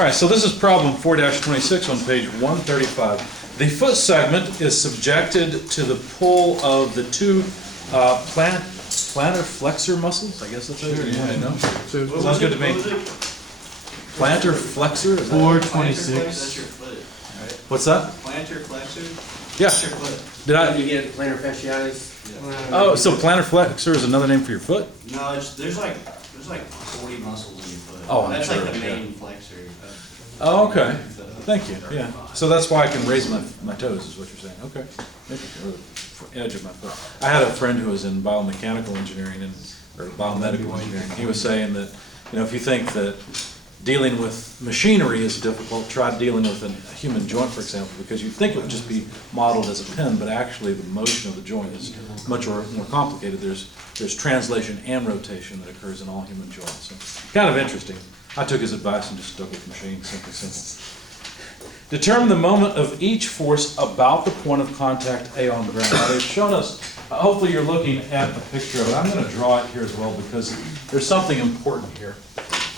All right, so this is problem 4-26 on page 135. The foot segment is subjected to the pull of the two plantar flexor muscles. I guess that's it. Yeah, I know. Sounds good to me. Plantar flexor? Is that- 426. That's your foot, right? What's that? Plantar flexor? Yeah. That's your foot. Did I? You get plantar fasciitis. Oh, so plantar flexor is another name for your foot? No, there's like 40 muscles in your foot. Oh, I'm That's sure, like the yeah. main flexor. Oh, okay. Thank you. Yeah. So that's why I can raise my toes, is what you're saying. Okay. Or the edge of my foot. I had a friend who was in biomechanical engineering or biomedical engineering. He was saying that, if you think that dealing with machinery is difficult, try dealing with a human joint, for example, because you'd think it would just be modeled as a pin, but actually the motion of the joint is much more complicated. There's translation and rotation that occurs in all human joints. So, kind of interesting. I took his advice and just stuck with machine, simple. Determine the moment of each force about the point of contact A on the ground. Now they've shown us, hopefully you're looking at the picture of it. I'm going to draw it here as well because there's something important here.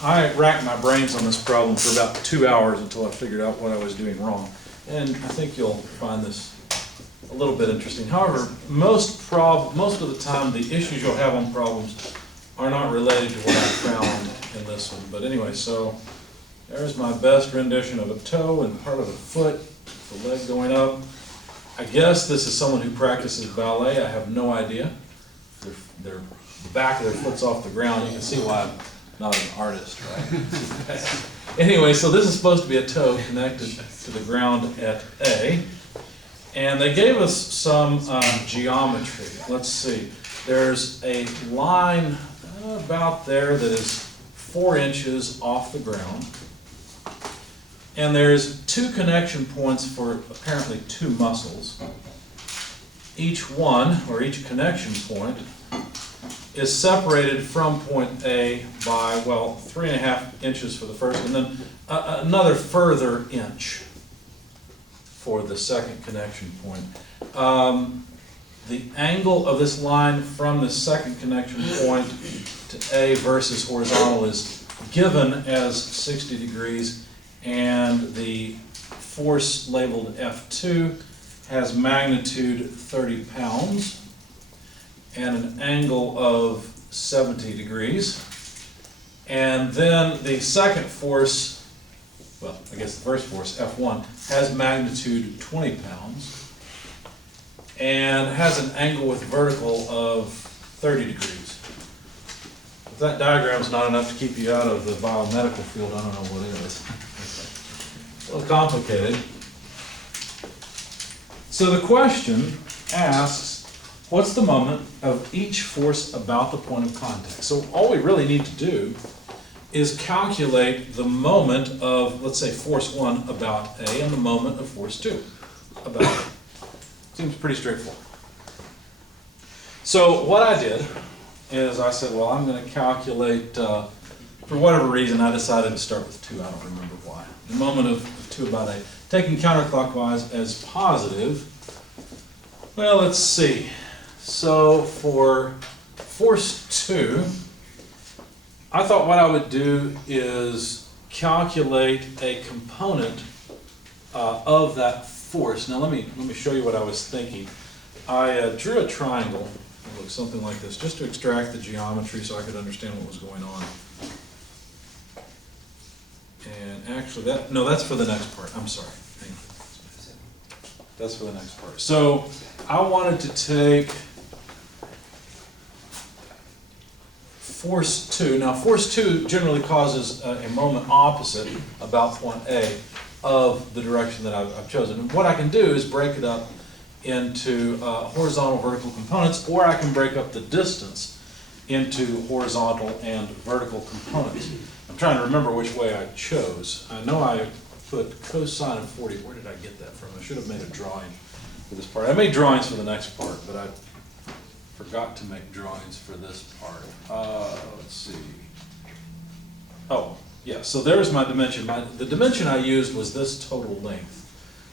I racked my brains on this problem for about 2 hours until I figured out what I was doing wrong. And I think you'll find this a little bit interesting. However, most of the time the issues you'll have on problems are not related to what I found in this one. But anyway, so there's my best rendition of a toe and part of a foot, the leg going up. I guess this is someone who practices ballet. I have no idea. The back of their foot's off the ground. You can see why I'm not an artist, right? Anyway, so this is supposed to be a toe connected to the ground at A. And they gave us some geometry. Let's see. There's a line about there that is 4 inches off the ground. And there's 2 connection points for apparently 2 muscles. Each one, or each connection point, is separated from point A by, 3.5 inches for the first, and then another further inch for the second connection point. The angle of this line from the second connection point to A versus horizontal is given as 60 degrees, and the force labeled F2 has magnitude 30 pounds and an angle of 70 degrees. And then the second force, I guess the first force, F1, has magnitude 20 pounds and has an angle with vertical of 30 degrees. If that diagram's not enough to keep you out of the biomedical field, I don't know what is. A little complicated. So the question asks, what's the moment of each force about the point of contact? So all we really need to do is calculate the moment of, let's say, force 1 about A and the moment of force 2 about A. Seems pretty straightforward. So what I did is I said, I'm going to calculate, for whatever reason, I decided to start with 2. I don't remember why. The moment of 2 about A. Taking counterclockwise as positive, let's see. So for force 2, I thought what I would do is calculate a component of that force. Now let me show you what I was thinking. I drew a triangle, it looks something like this, just to extract the geometry so I could understand what was going on. And actually, that's for the next part. I'm sorry. Hang on. That's for the next part. So I wanted to take force 2. Now, force 2 generally causes a moment opposite about point A of the direction that I've chosen. And what I can do is break it up into horizontal, vertical components, or I can break up the distance into horizontal and vertical components. I'm trying to remember which way I chose. I know I put cosine of 40. Where did I get that from? I should have made a drawing for this part. I made drawings for the next part, but I forgot to make drawings for this part. Let's see. Oh, yeah, so there's my dimension. The dimension I used was this total length,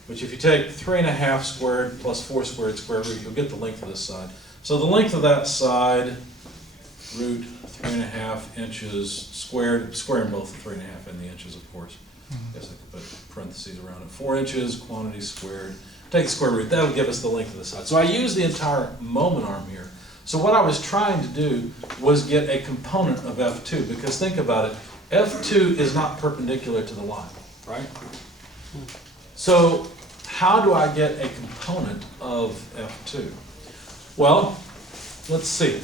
which if you take 3.5 squared plus 4 squared square root, you'll get the length of this side. So the length of that side, root 3.5 inches squared, squaring both the 3.5 and the inches, of course. parentheses around it, 4 inches, quantity squared, take the square root, that'll give us the length of the side. So I use the entire moment arm here. So what I was trying to do was get a component of F2, because think about it, F2 is not perpendicular to the line, right? So how do I get a component of F2? Well, let's see.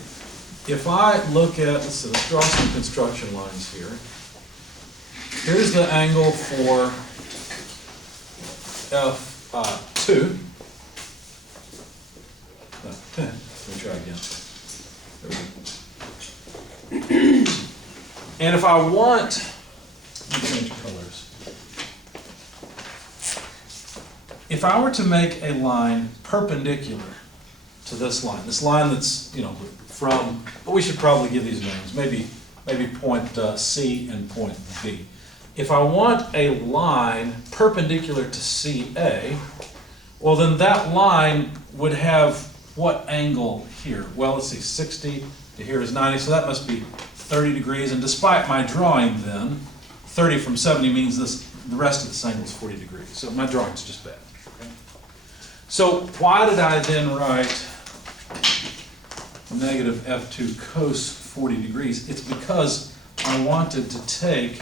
If I look at, let's draw some construction lines here. Here's the angle for F2. Let me try again. There we go. And if I want, let me change colors. If I were to make a line perpendicular to this line that's, from, but we should probably give these names, maybe point C and point B. If I want a line perpendicular to CA, well then that line would have what angle here? Well, let's see, 60 to here is 90, so that must be 30 degrees, and despite my drawing then, 30 from 70 means the rest of this angle is 40 degrees, so my drawing's just bad. Okay? So why did I then write negative F2 cos 40 degrees? It's because I wanted to take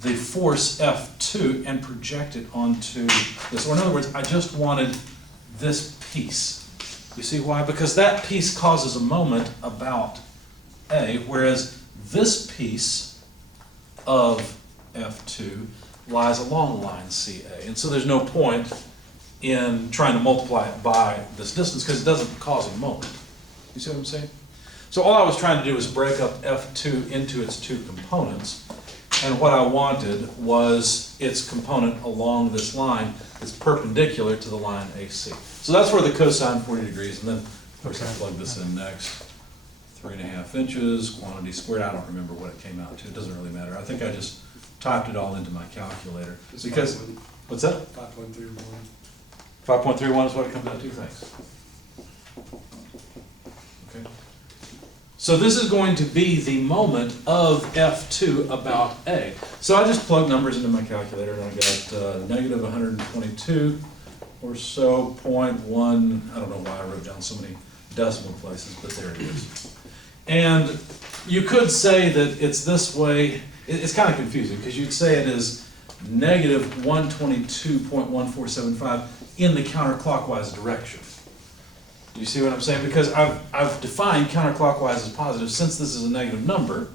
the force F2 and project it onto this. Or in other words, I just wanted this piece. You see why? Because that piece causes a moment about A, whereas this piece of F2 lies along the line CA. And so there's no point in trying to multiply it by this distance because it doesn't cause a moment. You see what I'm saying? So all I was trying to do was break up F2 into its two components, and what I wanted was its component along this line that's perpendicular to the line AC. So that's where the cosine 40 degrees, and then of course I plug this in next. 3.5 inches, quantity squared, I don't remember what it came out to, it doesn't really matter. I think I just typed it all into my calculator. Because, what's that? 5.31. 5.31 is what it comes out to, thanks. Okay. So this is going to be the moment of F2 about A. So I just plugged numbers into my calculator and I got negative 122 or so, 0.1, I don't know why I wrote down so many decimal places, but there it is. And you could say that it's this way, it's kind of confusing because you'd say it is negative 122.1475 in the counterclockwise direction. Do you see what I'm saying? Because I've defined counterclockwise as positive. Since this is a negative number,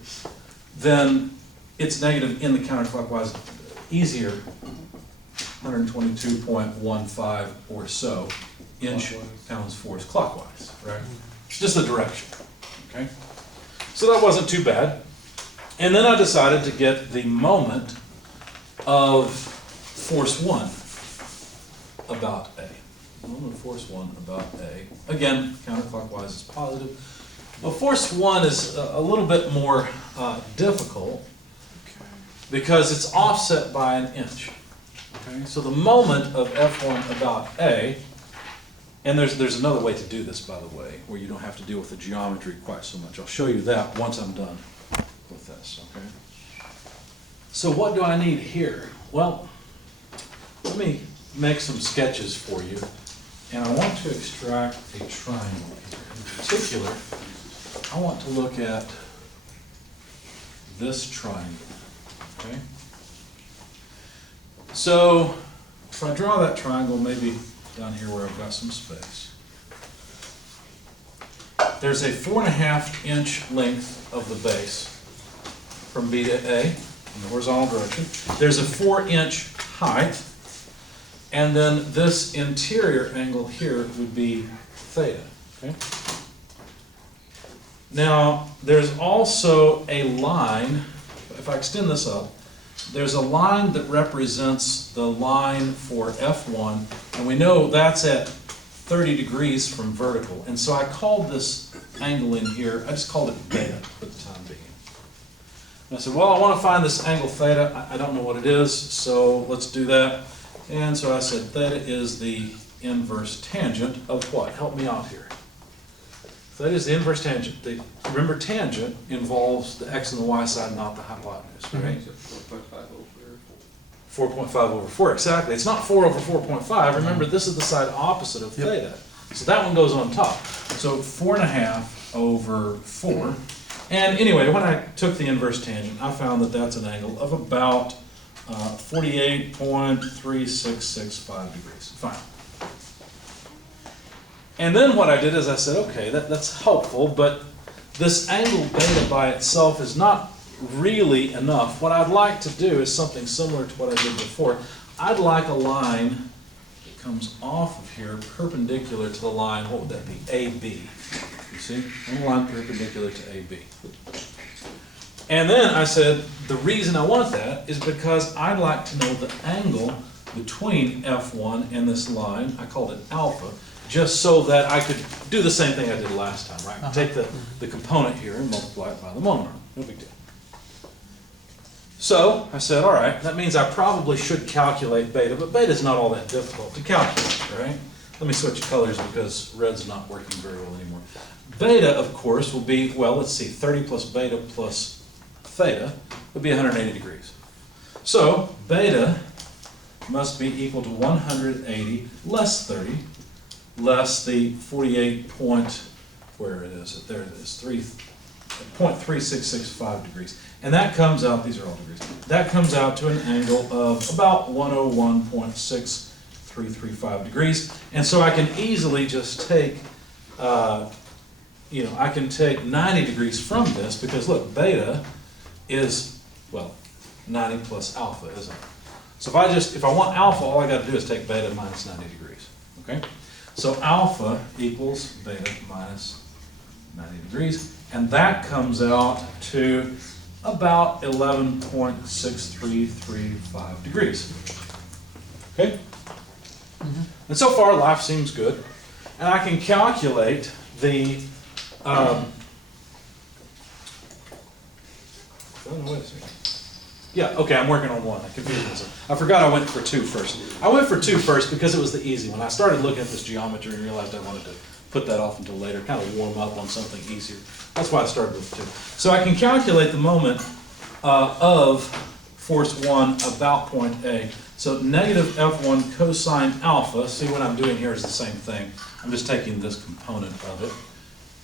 then it's negative in the counterclockwise, easier, 122.15 or so inch pounds force clockwise, right? It's just the direction, okay? So that wasn't too bad. And then I decided to get the moment of force 1 about A. Moment of force 1 about A. Again, counterclockwise is positive. Well, force 1 is a little bit more difficult because it's offset by an inch. Okay? So the moment of F1 about A, and there's another way to do this, by the way, where you don't have to deal with the geometry quite so much. I'll show you that once I'm done with this, okay? So what do I need here? Well, let me make some sketches for you, and I want to extract a triangle here. In particular, I want to look at this triangle, okay? So if I draw that triangle, maybe down here where I've got some space. There's a 4.5 inch length of the base from B to A in the horizontal direction. There's a 4 inch height, and then this interior angle here would be theta. Okay? Now, there's also a line, if I extend this up, there's a line that represents the line for F1, and we know that's at 30 degrees from vertical. And so I called this angle in here, I just called it beta for the time being. And I said, well, I want to find this angle theta. I don't know what it is, so let's do that. And so I said theta is the inverse tangent of what? Help me out here. Theta is the inverse tangent. Remember, tangent involves the x and the y side, not the hypotenuse, right? 4.50. 4.5 over 4, exactly. It's not 4 over 4.5. Remember, this is the side opposite of theta. So that one goes on top. So 4.5 over 4. And anyway, when I took the inverse tangent, I found that that's an angle of about 48.3665 degrees. Fine. And then what I did is I said, okay, that's helpful, but this angle beta by itself is not really enough. What I'd like to do is something similar to what I did before. I'd like a line that comes off of here perpendicular to the line, what would that be? AB. You see? One line perpendicular to AB. And then I said, the reason I want that is because I'd like to know the angle between F1 and this line, I called it alpha, just so that I could do the same thing I did last time, right? Take the component here and multiply it by the moment arm. No big deal. So I said, all right, that means I probably should calculate beta, but beta is not all that difficult to calculate, right? Let me switch colors because red's not working very well anymore. Beta, of course, will be, well, let's see, 30 plus beta plus theta would be 180 degrees. So beta must be equal to 180 less 30 less the 48 point, where it is, there it is, 0.3665 degrees. And that comes out, these are all degrees, that comes out to an angle of about 101.6335 degrees. And so I can easily just take, I can take 90 degrees from this because look, beta is, well, 90 plus alpha, isn't it? So if I want alpha, all I got to do is take beta minus 90 degrees, okay? So alpha equals beta minus 90 degrees, and that comes out to about 11.6335 degrees. Okay? And so far, life seems good. And I can calculate the, oh, no, wait a second. Yeah, okay, I'm working on one. I confused myself. I forgot I went for 2 first. I went for 2 first because it was the easy one. I started looking at this geometry and realized I wanted to put that off until later, kind of warm up on something easier. That's why I started with 2. So I can calculate the moment of force 1 about point A. So negative F1 cosine alpha, see what I'm doing here is the same thing. I'm just taking this component of it,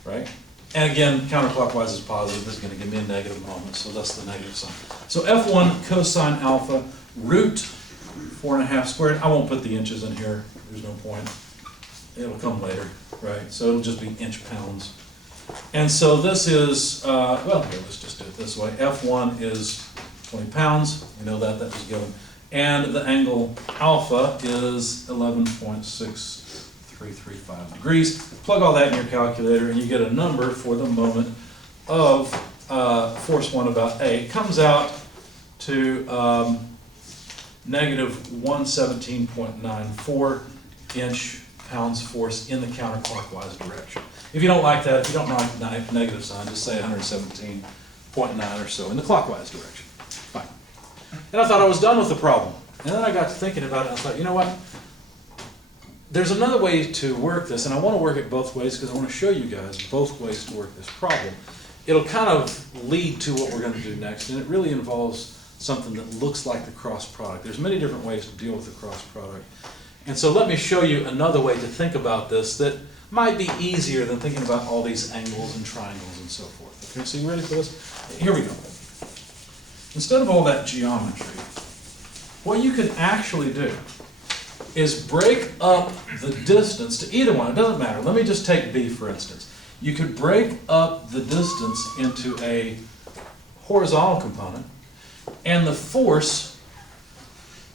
right? And again, counterclockwise is positive. This is going to give me a negative moment, so that's the negative sign. So F1 cosine alpha root 4.5 squared. I won't put the inches in here. There's no point. It'll come later, right? So it'll just be inch pounds. And so this is, well, here, let's just do it this way. F1 is 20 pounds. We know that was given. And the angle alpha is 11.6335 degrees. Plug all that in your calculator and you get a number for the moment of force 1 about A. It comes out to negative 117.94 inch pounds force in the counterclockwise direction. If you don't like that, if you don't like negative sign, just say 117.9 or so in the clockwise direction. Fine. And I thought I was done with the problem. And then I got to thinking about it and I thought, you know what? There's another way to work this, and I want to work it both ways because I want to show you guys both ways to work this problem. It'll kind of lead to what we're going to do next, and it really involves something that looks like the cross product. There's many different ways to deal with the cross product. And so let me show you another way to think about this that might be easier than thinking about all these angles and triangles and so forth. Okay, so you ready for this? Here we go. Instead of all that geometry, what you could actually do is break up the distance to either one. It doesn't matter. Let me just take B for instance. You could break up the distance into a horizontal component and the force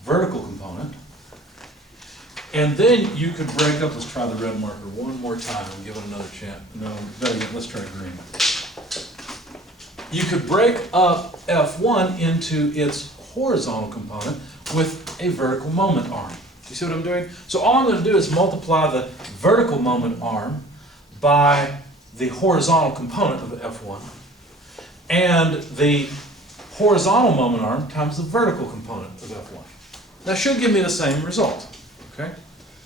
vertical component. And then you could break up, let's try the red marker one more time and give it another chance. No, better yet, let's try green. You could break up F1 into its horizontal component with a vertical moment arm. You see what I'm doing? So all I'm going to do is multiply the vertical moment arm by the horizontal component of F1 and the horizontal moment arm times the vertical component of F1. That should give me the same result. Okay?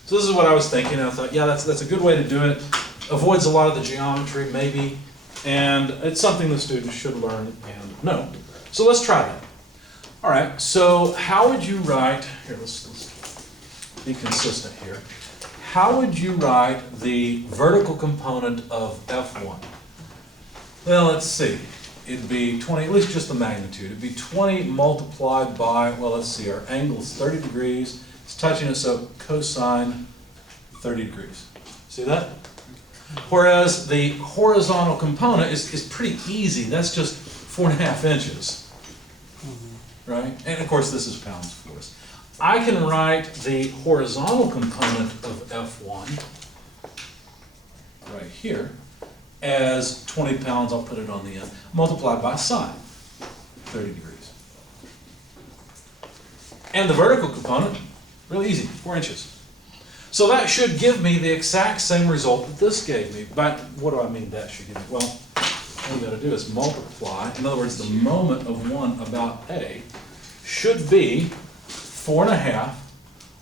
So this is what I was thinking, and I thought, yeah, that's a good way to do it. Avoids a lot of the geometry, maybe, and it's something the students should learn and know. So let's try that. All right, so how would you write, here, let's be consistent here. How would you write the vertical component of F1? Well, let's see. It'd be 20, at least just the magnitude. It'd be 20 multiplied by, well, let's see, our angle is 30 degrees. It's touching us, so cosine 30 degrees. See that? Whereas the horizontal component is pretty easy. That's just 4.5 inches. Right? And of course, this is pounds for us. I can write the horizontal component of F1 right here as 20 pounds, I'll put it on the end, multiplied by sine, 30 degrees. And the vertical component, really easy, 4 inches. So that should give me the exact same result that this gave me. But what do I mean that should give me? Well, all you got to do is multiply. In other words, the moment of 1 about A should be 4.5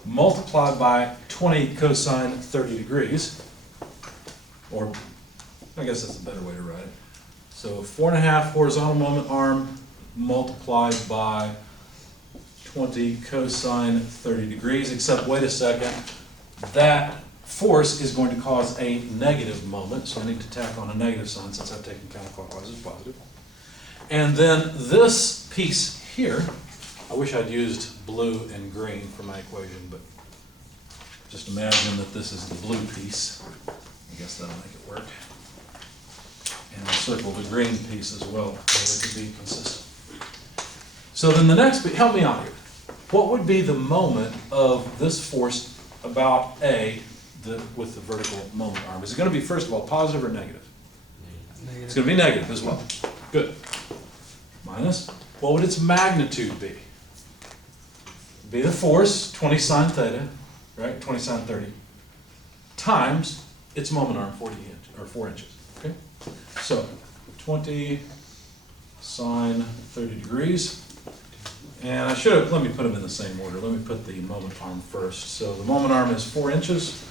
multiplied by 20 cosine 30 degrees. Or, I guess that's a better way to write it. So 4.5 horizontal moment arm multiplied by 20 cosine 30 degrees, except wait a second, that force is going to cause a negative moment, so I need to tack on a negative sign since I've taken counterclockwise as positive. And then this piece here, I wish I'd used blue and green for my equation, but just imagine that this is the blue piece. I guess that'll make it work. And I'll circle the green piece as well, so it could be consistent. So then the next bit, help me out here. What would be the moment of this force about A with the vertical moment arm? Is it going to be, first of all, positive or negative? Negative. It's going to be negative as well. Good. Minus, what would its magnitude be? It'd be the force, 20 sine theta, right? 20 sine 30, times its moment arm, 4 inches. Okay? So, 20 sine 30 degrees. And I should have, let me put them in the same order. Let me put the moment arm first. So the moment arm is 4 inches,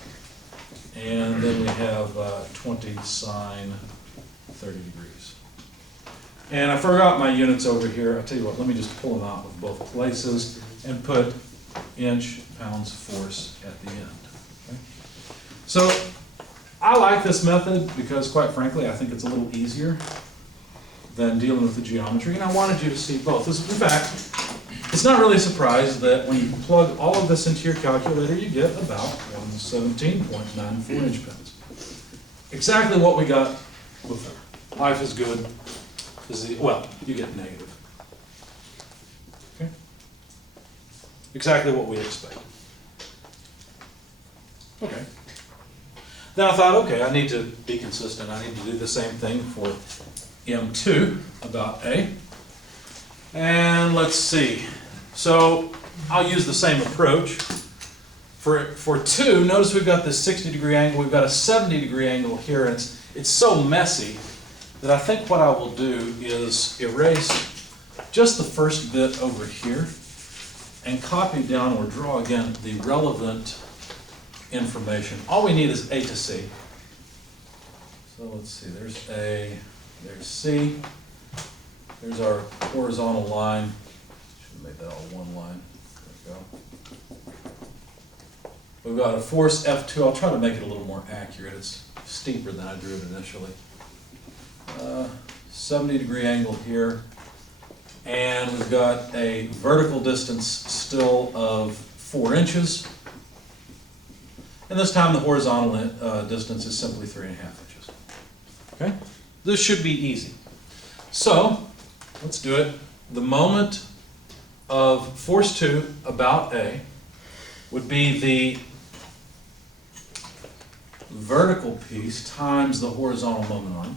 and then we have 20 sine 30 degrees. And I forgot my units over here. I'll tell you what, let me just pull them out of both places and put inch, pounds, force at the end. Okay? So I like this method because, quite frankly, I think it's a little easier than dealing with the geometry, and I wanted you to see both. In fact, it's not really a surprise that when you plug all of this into your calculator, you get about 117.94 inch-pounds. Exactly what we got before. Life is good. Well, you get negative. Okay? Exactly what we expected. Okay. Then I thought, okay, I need to be consistent. I need to do the same thing for M2 about A. And let's see. So I'll use the same approach. For 2, notice we've got this 60-degree angle. We've got a 70-degree angle here. And it's so messy that I think what I will do is erase just the first bit over here and copy down or draw again the relevant information. All we need is A to C. So let's see, there's A, there's C. There's our horizontal line. Should have made that all one line. There we go. We've got a force F2. I'll try to make it a little more accurate. It's steeper than I drew it initially. 70-degree angle here. And we've got a vertical distance still of 4 inches. And this time the horizontal distance is simply 3.5 inches. Okay? This should be easy. So, let's do it. The moment of force 2 about A would be the vertical piece times the horizontal moment arm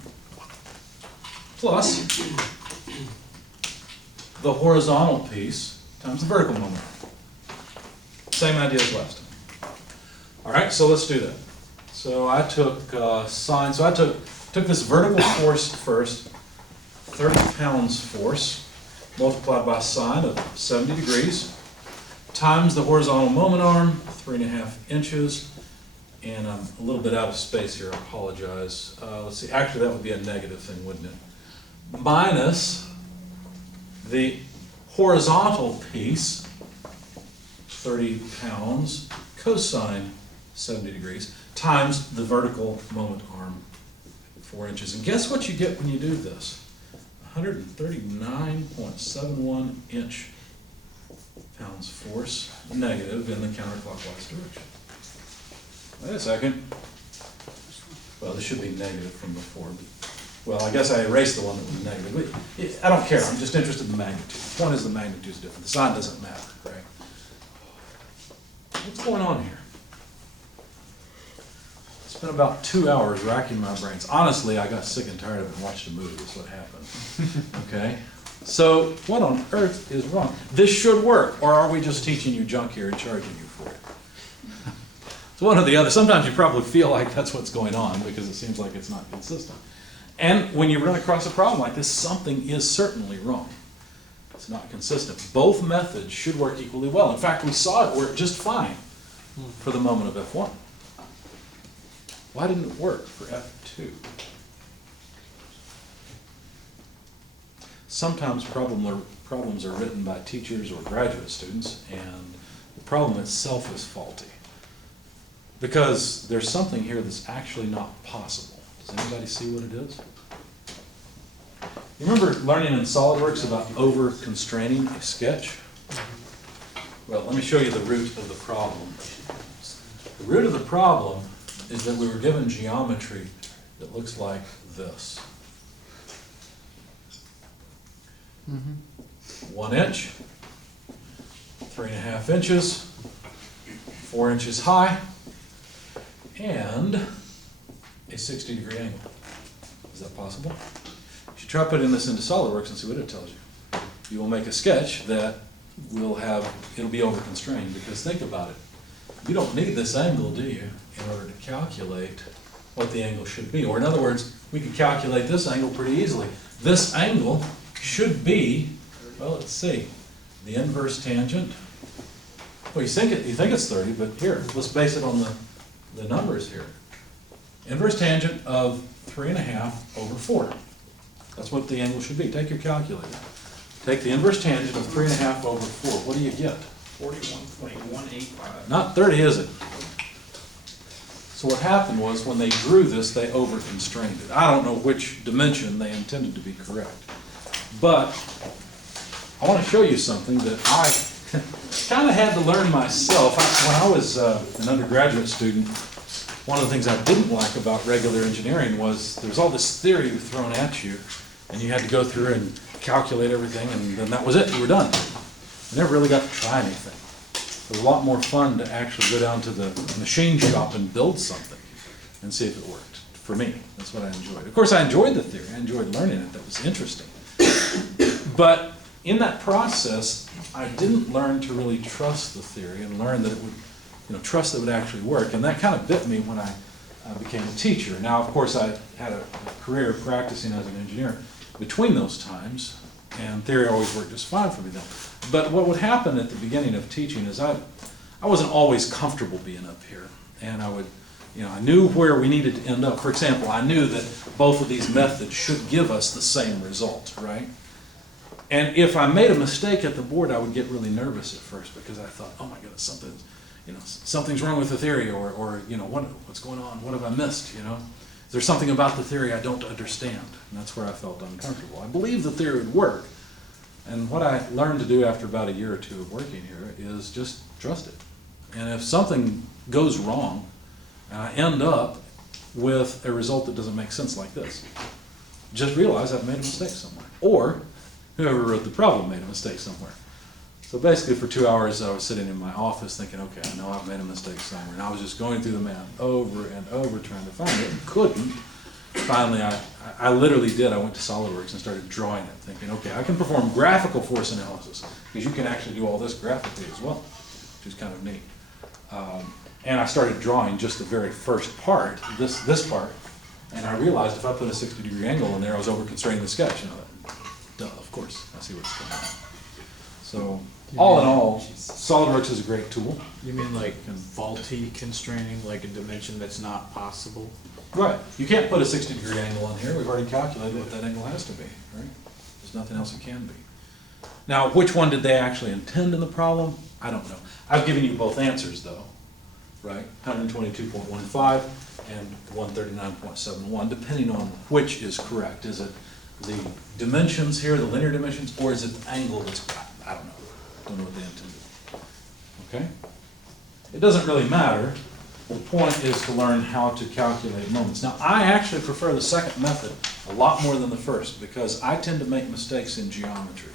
plus the horizontal piece times the vertical moment arm. Same idea as last time. All right, so let's do that. So I took sine. So I took this vertical force first, 30 pounds force, multiplied by sine of 70 degrees, times the horizontal moment arm, 3.5 inches, and I'm a little bit out of space here, I apologize. Let's see, actually that would be a negative thing, wouldn't it? Minus the horizontal piece, 30 pounds, cosine 70 degrees, times the vertical moment arm, 4 inches. And guess what you get when you do this? 139.71 inch-pounds force negative in the counterclockwise direction. Wait a second. Well, this should be negative from before. Well, I guess I erased the one that was negative. I don't care, I'm just interested in the magnitude. The point is the magnitude is different. The sign doesn't matter, right? What's going on here? I spent about 2 hours racking my brains. Honestly, I got sick and tired of it and watched a movie. That's what happened. Okay? So, what on earth is wrong? This should work, or are we just teaching you junk here and charging you for it? It's one or the other. Sometimes you probably feel like that's what's going on because it seems like it's not consistent. And when you run across a problem like this, something is certainly wrong. It's not consistent. Both methods should work equally well. In fact, we saw it work just fine for the moment of F1. Why didn't it work for F2? Sometimes problems are written by teachers or graduate students, and the problem itself is faulty. Because there's something here that's actually not possible. Does anybody see what it is? You remember learning in SolidWorks about over-constraining a sketch? Well, let me show you the root of the problem. The root of the problem is that we were given geometry that looks like this. 1 inch, 3.5 inches, 4 inches high, and a 60-degree angle. Is that possible? You should try putting this into SolidWorks and see what it tells you. You will make a sketch that it'll be over-constrained, because think about it. You don't need this angle, do you, in order to calculate what the angle should be? Or in other words, we could calculate this angle pretty easily. This angle should be, well, let's see, the inverse tangent. Well, you think it's 30, but here, let's base it on the numbers here. Inverse tangent of 3.5 over 4. That's what the angle should be. Take your calculator. Take the inverse tangent of 3.5 over 4. What do you get? 41.185. Not 30, is it? So what happened was, when they drew this, they over-constrained it. I don't know which dimension they intended to be correct. But I want to show you something that I kind of had to learn myself. When I was an undergraduate student, one of the things I didn't like about regular engineering was there's all this theory thrown at you, and you had to go through and calculate everything, and then that was it. You were done. I never really got to try anything. It was a lot more fun to actually go down to the machine shop and build something and see if it worked. For me, that's what I enjoyed. Of course, I enjoyed the theory. I enjoyed learning it. That was interesting. But in that process, I didn't learn to really trust the theory and learn that it would, trust that it would actually work. And that kind of bit me when I became a teacher. Now, of course, I had a career practicing as an engineer between those times, and theory always worked just fine for me then. But what would happen at the beginning of teaching is I wasn't always comfortable being up here, and I knew where we needed to end up. For example, I knew that both of these methods should give us the same result, right? And if I made a mistake at the board, I would get really nervous at first, because I thought, oh my goodness, something's wrong with the theory, or what's going on? What have I missed? Is there something about the theory I don't understand? And that's where I felt uncomfortable. I believed the theory would work. And what I learned to do after about a year or two of working here is just trust it. And if something goes wrong, and I end up with a result that doesn't make sense like this, just realize I've made a mistake somewhere. Or whoever wrote the problem made a mistake somewhere. So basically for 2 hours I was sitting in my office thinking, okay, I know I've made a mistake somewhere. And I was just going through the math over and over trying to find it and couldn't. Finally, I literally did. I went to SolidWorks and started drawing it, thinking, okay, I can perform graphical force analysis, because you can actually do all this graphically as well, which is kind of neat. And I started drawing just the very first part, this part, and I realized if I put a 60-degree angle in there, I was over-constraining the sketch. Duh, of course, I see what's going on. So, all in all, SolidWorks is a great tool. You mean like faulty constraining, like a dimension that's not possible? Right. You can't put a 60-degree angle on here. We've already calculated what that angle has to be, right? There's nothing else it can be. Now, which one did they actually intend in the problem? I don't know. I've given you both answers though, right? 122.15 and 139.71, depending on which is correct. Is it the dimensions here, the linear dimensions, or is it the angle that's, I don't know. Don't know what they intended. Okay? It doesn't really matter. The point is to learn how to calculate moments. Now, I actually prefer the second method a lot more than the first because I tend to make mistakes in geometry.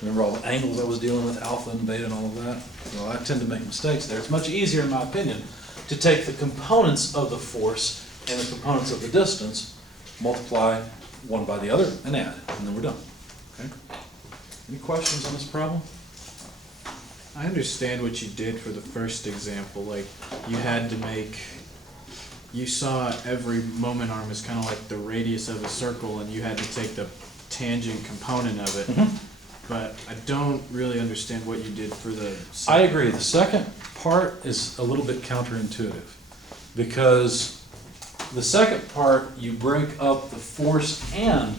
Remember all the angles I was dealing with, alpha and beta and all of that? Well, I tend to make mistakes there. It's much easier, in my opinion, to take the components of the force and the components of the distance, multiply one by the other, and add, and then we're done. Okay? Any questions on this problem? I understand what you did for the first example, like you had to you saw every moment arm as kind of like the radius of a circle and you had to take the tangent component of it. But I don't really understand what you did for the I agree. The second part is a little bit counterintuitive because the second part, you break up the force and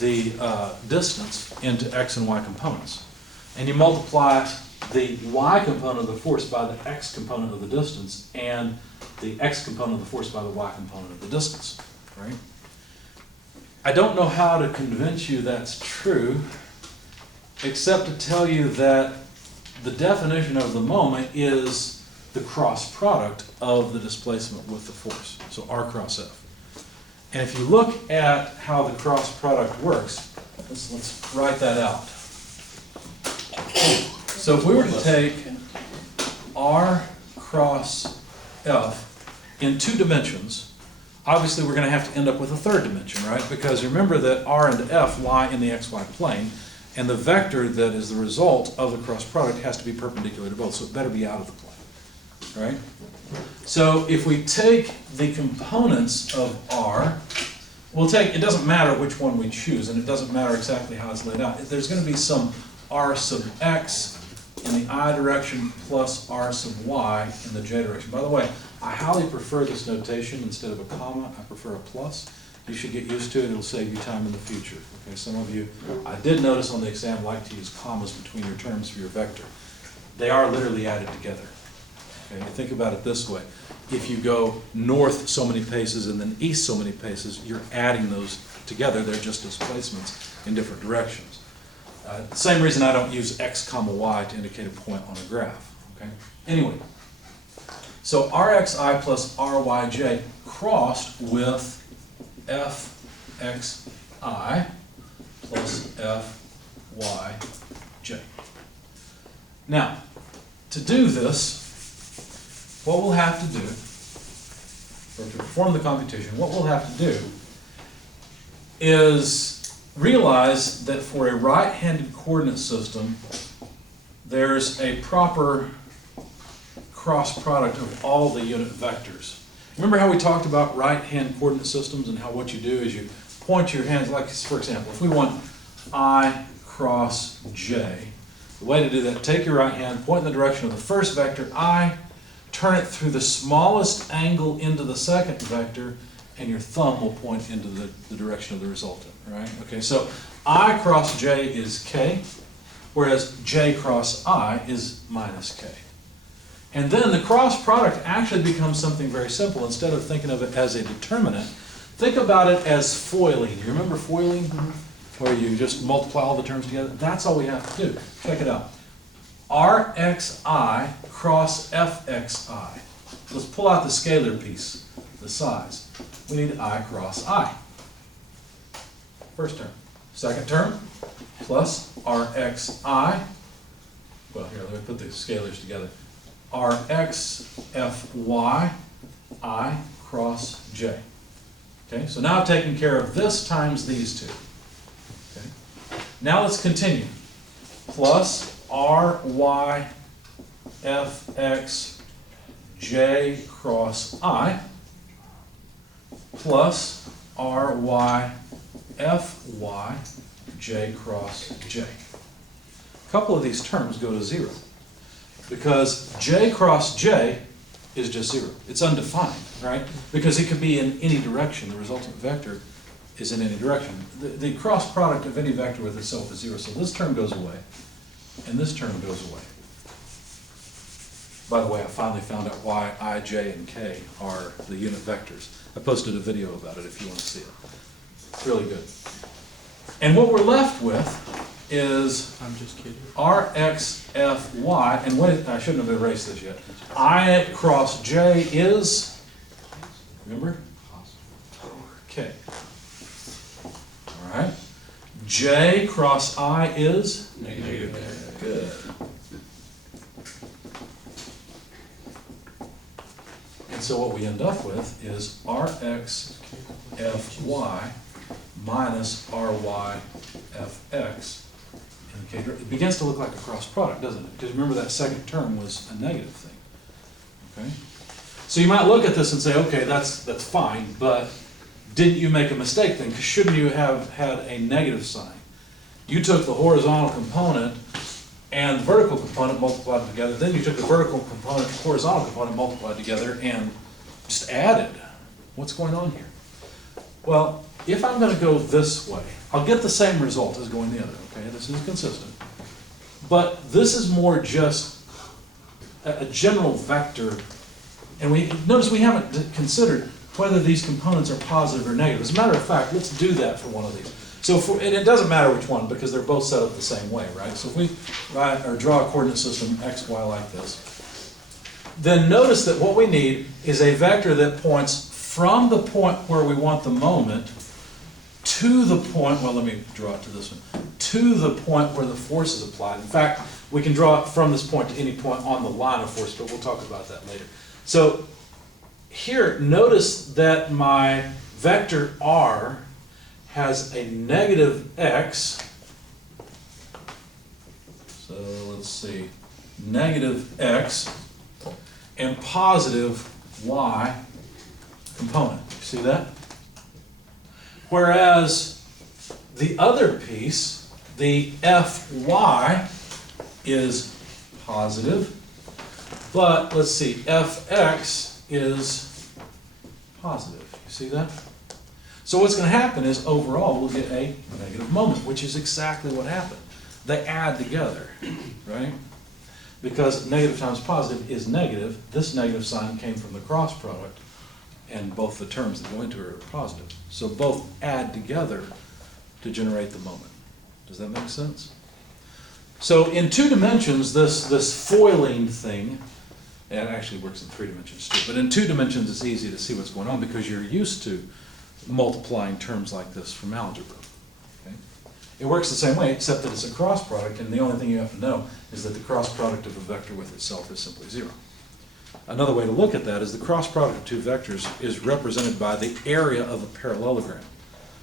the distance into x and y components. And you multiply the y component of the force by the x component of the distance and the x component of the force by the y component of the distance, right? I don't know how to convince you that's true, except to tell you that the definition of the moment is the cross product of the displacement with the force, so r cross f. And if you look at how the cross product works, let's write that out. So if we were to take r cross f in 2 dimensions, obviously we're going to have to end up with a third dimension, right? Because remember that r and f lie in the xy plane, and the vector that is the result of the cross product has to be perpendicular to both, so it better be out of the plane, right? So if we take the components of r, it doesn't matter which one we choose, and it doesn't matter exactly how it's laid out. There's going to be some r sub x in the I direction plus r sub y in the j direction. By the way, I highly prefer this notation instead of a comma. I prefer a plus. You should get used to it. It'll save you time in the future. Okay, some of you, I did notice on the exam, like to use commas between your terms for your vector. They are literally added together. Okay, think about it this way. If you go north so many paces and then east so many paces, you're adding those together. They're just displacements in different directions. Same reason I don't use x comma y to indicate a point on a graph. Okay. Anyway, so rxi plus ryj crossed with fxi plus fyj. Now, to do this, what we'll have to do, or to perform the computation, what we'll have to do is realize that for a right-handed coordinate system, there's a proper cross product of all the unit vectors. Remember how we talked about right-hand coordinate systems and how what you do is you point your hands, like for example, if we want I cross j, the way to do that, take your right hand, point in the direction of the first vector, I, turn it through the smallest angle into the second vector, and your thumb will point into the direction of the resultant, right? Okay, so I cross j is k, whereas j cross I is minus k. And then the cross product actually becomes something very simple. Instead of thinking of it as a determinant, think about it as foiling. You remember foiling? Where you just multiply all the terms together? That's all we have to do. Check it out. Rxi cross fxi. Let's pull out the scalar piece, the size. We need I cross I. First term. Second term, plus Rxi. Well, here, let me put the scalars together. Rxfy I cross j. Okay, so now I've taken care of this times these two. Okay. Now let's continue. Plus Ry fx j cross I plus Ry fy j cross j. A couple of these terms go to 0 because j cross j is just 0. It's undefined, right? Because it could be in any direction. The resultant vector is in any direction. The cross product of any vector with itself is 0, so this term goes away, and this term goes away. By the way, I finally found out why I, J, and K are the unit vectors. I posted a video about it if you want to see it. It's really good. And what we're left with is I'm just kidding. Rx, F, Y, and wait, I shouldn't have erased this yet. I cross J is, remember? K. All right. J cross I is? Negative. Good. And so what we end up with is Rx, Fy minus Ry, Fx. Okay, it begins to look like a cross product, doesn't it? Because remember that second term was a negative thing. Okay? So you might look at this and say, okay, that's fine, but didn't you make a mistake then? Because shouldn't you have had a negative sign? You took the horizontal component and the vertical component, multiplied them together, then you took the vertical component, horizontal component, multiplied together, and just added. What's going on here? Well, if I'm going to go this way, I'll get the same result as going the other, okay? This is consistent. But this is more just a general vector, and notice we haven't considered whether these components are positive or negative. As a matter of fact, let's do that for one of these. So and it doesn't matter which one, because they're both set up the same way, right? So if we write or draw a coordinate system x, y like this, then notice that what we need is a vector that points from the point where we want the moment to the point, well, let me draw it to this one, to the point where the force is applied. In fact, we can draw it from this point to any point on the line of force, but we'll talk about that later. So here, notice that my vector r has a negative x, so let's see, negative x, and positive y component. You see that? Whereas the other piece, the Fy, is positive, but let's see, Fx is positive. You see that? So what's going to happen is overall we'll get a negative moment, which is exactly what happened. They add together, right? Because negative times positive is negative. This negative sign came from the cross product, and both the terms that go into it are positive. So both add together to generate the moment. Does that make sense? So in 2 dimensions, this foiling thing, and it actually works in 3 dimensions too, but in 2 dimensions it's easy to see what's going on because you're used to multiplying terms like this from algebra. Okay? It works the same way, except that it's a cross product, and the only thing you have to know is that the cross product of a vector with itself is simply 0. Another way to look at that is the cross product of 2 vectors is represented by the area of a parallelogram.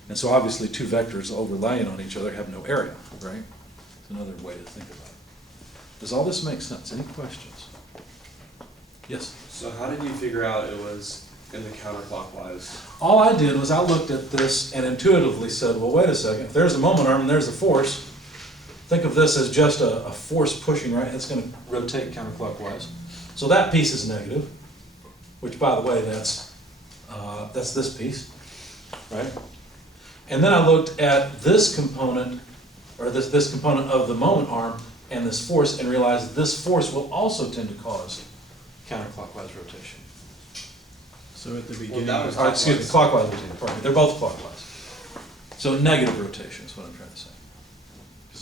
And so obviously 2 vectors overlaying on each other have no area, right? It's another way to think about it. Does all this make sense? Any questions? Yes? So how did you figure out it was in the counterclockwise? All I did was I looked at this and intuitively said, well, wait a second, if there's a moment arm and there's a force, think of this as just a force pushing, right? It's going to rotate counterclockwise. So that piece is negative, which, by the way, that's this piece, right? And then I looked at this component, or this component of the moment arm and this force, and realized that this force will also tend to cause counterclockwise rotation. So at the beginning, that was- Excuse me, clockwise rotation, pardon me. They're both clockwise. So negative rotation is what I'm trying to say.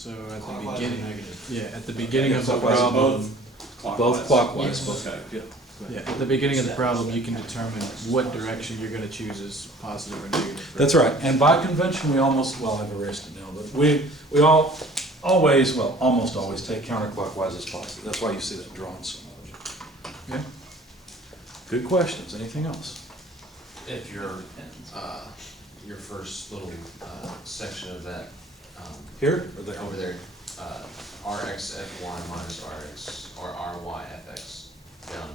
so at the Clockwise beginning, and negative. yeah, at the beginning of the Clockwise, problem, Both clockwise, Yes. both, Okay. yeah. Go ahead. yeah, at the beginning of the problem, you can determine what direction you're going to choose as positive or negative. That's right, and by convention, we almost, well, I've erased it now, but we all always, well, almost always take counterclockwise as positive. That's why you see that drawn so much. Okay? Good questions. Anything else? If your first little, section of that, Here or there? over there, Rx Fy minus Rx, or Ry Fx, down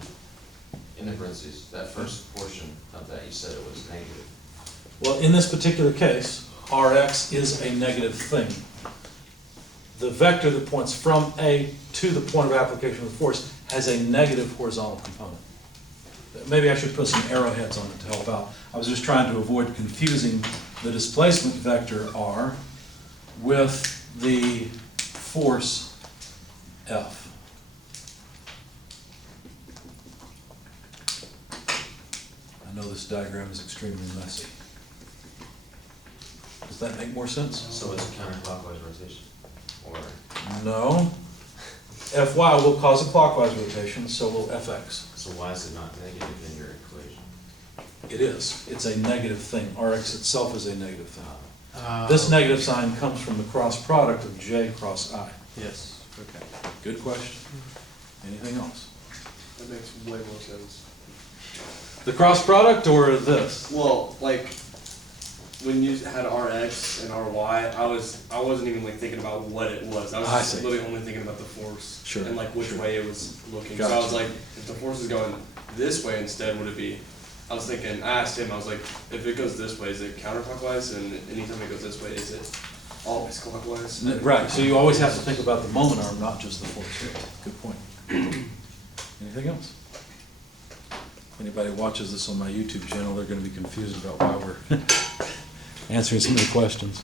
in the parentheses, that first portion of that, you said it was negative. Well, in this particular case, Rx is a negative thing. The vector that points from A to the point of application of the force has a negative horizontal component. Maybe I should put some arrowheads on it to help out. I was just trying to avoid confusing the displacement vector R with the force F. I know this diagram is extremely messy. Does that make more sense? So it's a counterclockwise rotation, or, No. Fy will cause a clockwise rotation, so will Fx. so why is it not negative in your equation? It is. It's a negative thing. Rx itself is a negative thing. Uh, This negative sign comes from the cross product of J cross I. Yes, okay. Good question. Anything else? That makes way more sense. The cross product or this? Well, like, when you had RX and RY, I wasn't even like thinking about what it was. I was I just see. literally only thinking about the force. Sure, And like which sure. way it was looking. So I Gotcha. was like, if the force is going this way instead, would it be? I was thinking, I asked him, I was like, if it goes this way, is it counterclockwise? And anytime it goes this way, is it always clockwise? Right, so you always have to think about the moment arm, not just the force. Good point. Anything else? If anybody watches this on my YouTube channel, they're gonna be confused about why we're answering so many questions.